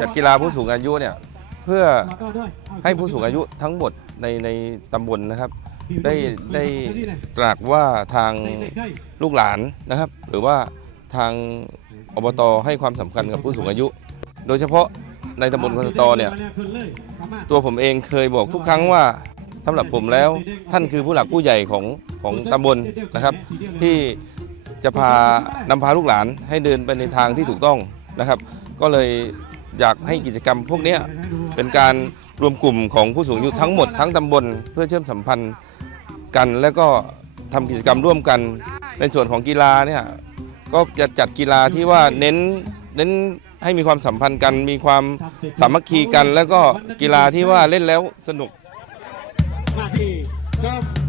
จัดกีฬาผู้สูงอายุเนี่ยเพื่อให้ผู้สูงอายุทั้งหมดในในตำบลนะครับ ได้ได้ตรากว่าทางลูกหลานนะครับ หรือว่าทางอบตให้ความสำคัญกับผู้สูงอายุ โดยเฉพาะในตำบลคอนสตอเนี่ยตัวผมเองเคยบอกทุกครั้งว่าสำหรับผมแล้วท่านคือผู้หลักผู้ใหญ่ของของตำบลนะครับ ที่จะพานำพาลูกหลานให้เดินไปในทางที่ถูกต้องนะครับ ก็เลยอยากให้กิจกรรมพวกนี้เป็นการรวมกลุ่มของผู้สูงอายุทั้งหมดทั้งตำบลเพื่อเชื่อมสัมพันธ์กัน แล้วก็ทำกิจกรรมร่วมกัน ในส่วนของกีฬาเนี่ยก็จะจัดกีฬาที่ว่าเน้นเน้นให้มีความสัมพันธ์กัน มีความสามัคคีกัน แล้วก็กีฬาที่ว่าเล่นแล้วสนุกมาที่จอมเด็ก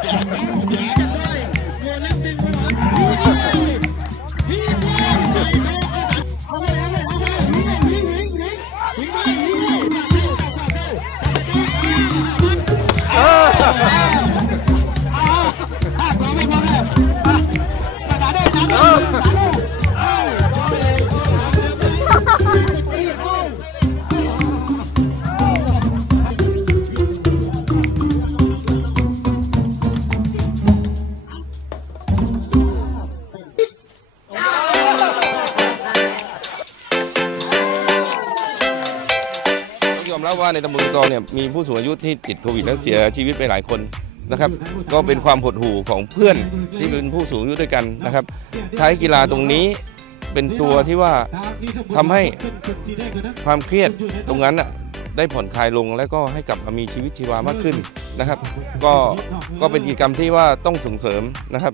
เยอมรับว่าในตำบลตอเนี่ยมีผู้สูงอายุที่ติดโควิดแล้วเสียชีวิตไปหลายคนนะครับ ก็เป็นความหดหู่ของเพื่อนที่เป็นผู้สูงอายุด้วยกันนะครับ ใช้กีฬาตรงนี้เป็นตัวที่ว่าทำให้ความเครียดตรงนั้นน่ะได้ผ่อนคลายลงแล้วก็ให้กลับมามีชีวิตชีวามากขึ้นนะครับ ก็ก็เป็นกิจกรรมที่ว่าต้องส่งเสริมนะครับ